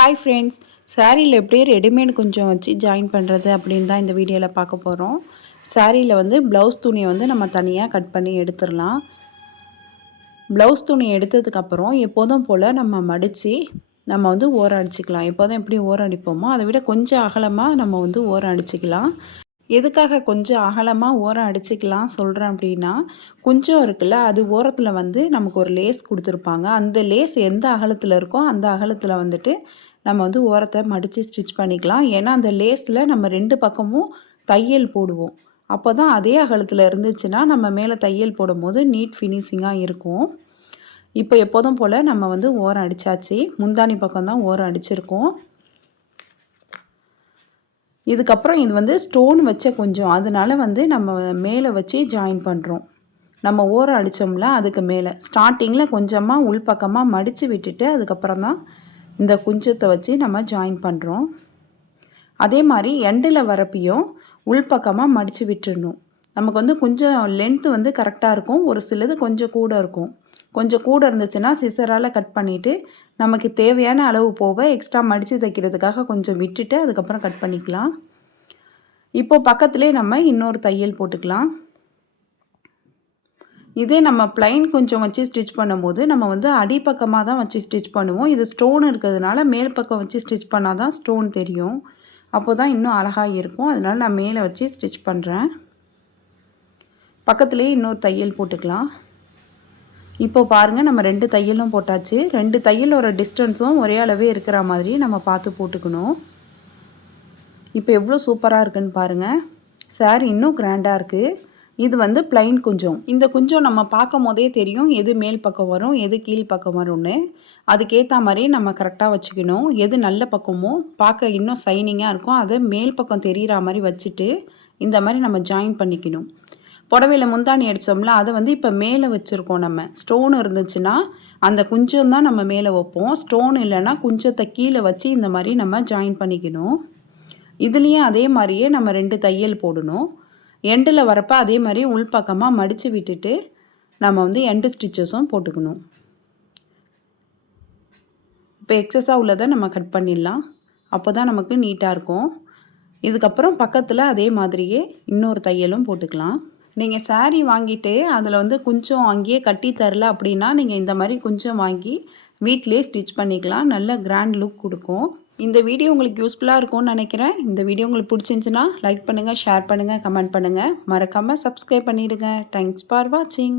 Hi friends, சாரியில் எப்படி readymade கொஞ்சம் வச்சு ஜாயின் பண்ணுறது அப்படின்னு தான் இந்த வீடியோவில் பார்க்க போகிறோம். சாரியில் வந்து ப்ளவுஸ் துணியை வந்து நம்ம தனியாக கட் பண்ணி எடுத்துடலாம். ப்ளவுஸ் துணியை எடுத்ததுக்கப்புறம் எப்போதும் போல் நம்ம மடித்து நம்ம வந்து ஓரம் அடிச்சுக்கலாம். எப்போதும் எப்படி ஓரம் அடிப்போமோ அதை விட கொஞ்சம் அகலமாக நம்ம வந்து ஓரம் அடிச்சுக்கலாம். எதுக்காக கொஞ்சம் அகலமாக ஓரம் அடிச்சுக்கலாம் சொல்கிறேன் அப்படின்னா, கொஞ்சம் இருக்குல்ல, அது ஓரத்தில் வந்து நமக்கு ஒரு லேஸ் கொடுத்துருப்பாங்க. அந்த லேஸ் எந்த அகலத்தில் இருக்கோ அந்த அகலத்தில் வந்துட்டு நம்ம வந்து ஓரத்தை மடித்து ஸ்டிச் பண்ணிக்கலாம். ஏன்னா அந்த லேஸில் நம்ம 2 பக்கமும் தையல் போடுவோம். அப்போ தான் அதே அகலத்தில் இருந்துச்சுன்னா நம்ம மேலே தையல் போடும்போது நீட் ஃபினிஷிங்காக இருக்கும். இப்போ எப்போதும் போல் நம்ம வந்து ஓரம் அடித்தாச்சு. முந்தானி பக்கம் தான் ஓரம் அடிச்சிருக்கோம். இதுக்கப்புறம் இது வந்து ஸ்டோன் வச்ச கொஞ்சம், அதனால வந்து நம்ம மேலே வச்சு ஜாயின் பண்ணுறோம். நம்ம ஓரம் அடித்தோம்ல அதுக்கு மேலே ஸ்டார்டிங்கில் கொஞ்சமாக உள்பக்கமாக மடித்து விட்டுட்டு அதுக்கப்புறம் தான் இந்த குஞ்சத்தை வச்சு நம்ம ஜாயின் பண்ணுறோம். அதே மாதிரி எண்டில் வரப்பையும் உள்பக்கமாக மடித்து விட்டுடணும். நமக்கு வந்து கொஞ்சம் லென்த்து வந்து கரெக்டாக இருக்கும். ஒரு சிலது கொஞ்சம் கூட இருக்கும். கொஞ்சம் கூட இருந்துச்சுன்னா சிசரால் கட் பண்ணிவிட்டு நமக்கு தேவையான அளவு போக எக்ஸ்ட்ரா மடித்து தைக்கிறதுக்காக கொஞ்சம் விட்டுட்டு அதுக்கப்புறம் கட் பண்ணிக்கலாம். இப்போது பக்கத்துலேயே நம்ம இன்னொரு தையல் போட்டுக்கலாம். இதே நம்ம ப்ளைன் கொஞ்சம் வச்சு ஸ்டிச் பண்ணும்போது நம்ம வந்து அடிப்பக்கமாக தான் வச்சு ஸ்டிச் பண்ணுவோம். இது ஸ்டோன் இருக்கிறதுனால மேல் பக்கம் வச்சு ஸ்டிச் பண்ணால் தான் ஸ்டோன் தெரியும். அப்போ தான் இன்னும் அழகாக இருக்கும். அதனால் நான் மேலே வச்சு ஸ்டிச் பண்ணுறேன். பக்கத்துலேயே இன்னொரு தையல் போட்டுக்கலாம். இப்போ பாருங்கள், நம்ம 2 தையலும் போட்டாச்சு. 2 தையலோட டிஸ்டன்ஸும் ஒரே அளவே இருக்கிற மாதிரி நம்ம பார்த்து போட்டுக்கணும். இப்போ எவ்வளோ சூப்பராக இருக்குன்னு பாருங்கள். சாரி இன்னும் கிராண்டாக இருக்குது. இது வந்து ப்ளைன் குஞ்சம். இந்த குஞ்சம் நம்ம பார்க்கும் போதே தெரியும் எது மேல் பக்கம் வரும், எது கீழ் பக்கம் வரும்னு. அதுக்கேற்ற மாதிரி நம்ம கரெக்டாக வச்சுக்கணும். எது நல்ல பக்கமோ பார்க்க இன்னும் சைனிங்காக இருக்கும் அதை மேல் பக்கம் தெரிகிற மாதிரி வச்சுட்டு இந்த மாதிரி நம்ம ஜாயின் பண்ணிக்கணும். புடவையில் முந்தானி அடித்தோம்ல அதை வந்து இப்போ மேலே வச்சுருக்கோம். நம்ம ஸ்டோன் இருந்துச்சுன்னா அந்த குஞ்சம் தான் நம்ம மேலே வைப்போம். ஸ்டோன் இல்லைன்னா குஞ்சத்தை கீழே வச்சு இந்த மாதிரி நம்ம ஜாயின் பண்ணிக்கணும். இதுலேயும் அதே மாதிரியே நம்ம 2 தையல் போடணும். எண்டில் வரப்போ அதே மாதிரி உள்பக்கமாக மடித்து விட்டுட்டு நம்ம வந்து எண்டு ஸ்டிச்சஸும் போட்டுக்கணும். இப்போ எக்ஸஸாக உள்ளதை நம்ம கட் பண்ணிடலாம். அப்போ தான் நமக்கு நீட்டாக இருக்கும். இதுக்கப்புறம் பக்கத்தில் அதே மாதிரியே இன்னொரு தையலும் போட்டுக்கலாம். நீங்கள் சாரீ வாங்கிட்டு அதில் வந்து கொஞ்சம் அங்கேயே கட்டி தரல அப்படின்னா நீங்கள் இந்த மாதிரி கொஞ்சம் வாங்கி வீட்டிலே ஸ்டிச் பண்ணிக்கலாம். நல்ல கிராண்ட் லுக் கொடுக்கும். இந்த வீடியோ உங்களுக்கு யூஸ்ஃபுல்லாக இருக்கும்னு நினைக்கிறேன். இந்த வீடியோ உங்களுக்கு பிடிச்சிருந்துச்சுன்னா லைக் பண்ணுங்கள், ஷேர் பண்ணுங்கள், கமெண்ட் பண்ணுங்கள். மறக்காமல் சப்ஸ்கிரைப் பண்ணிவிடுங்க. தேங்க்ஸ் ஃபார் வாட்சிங்.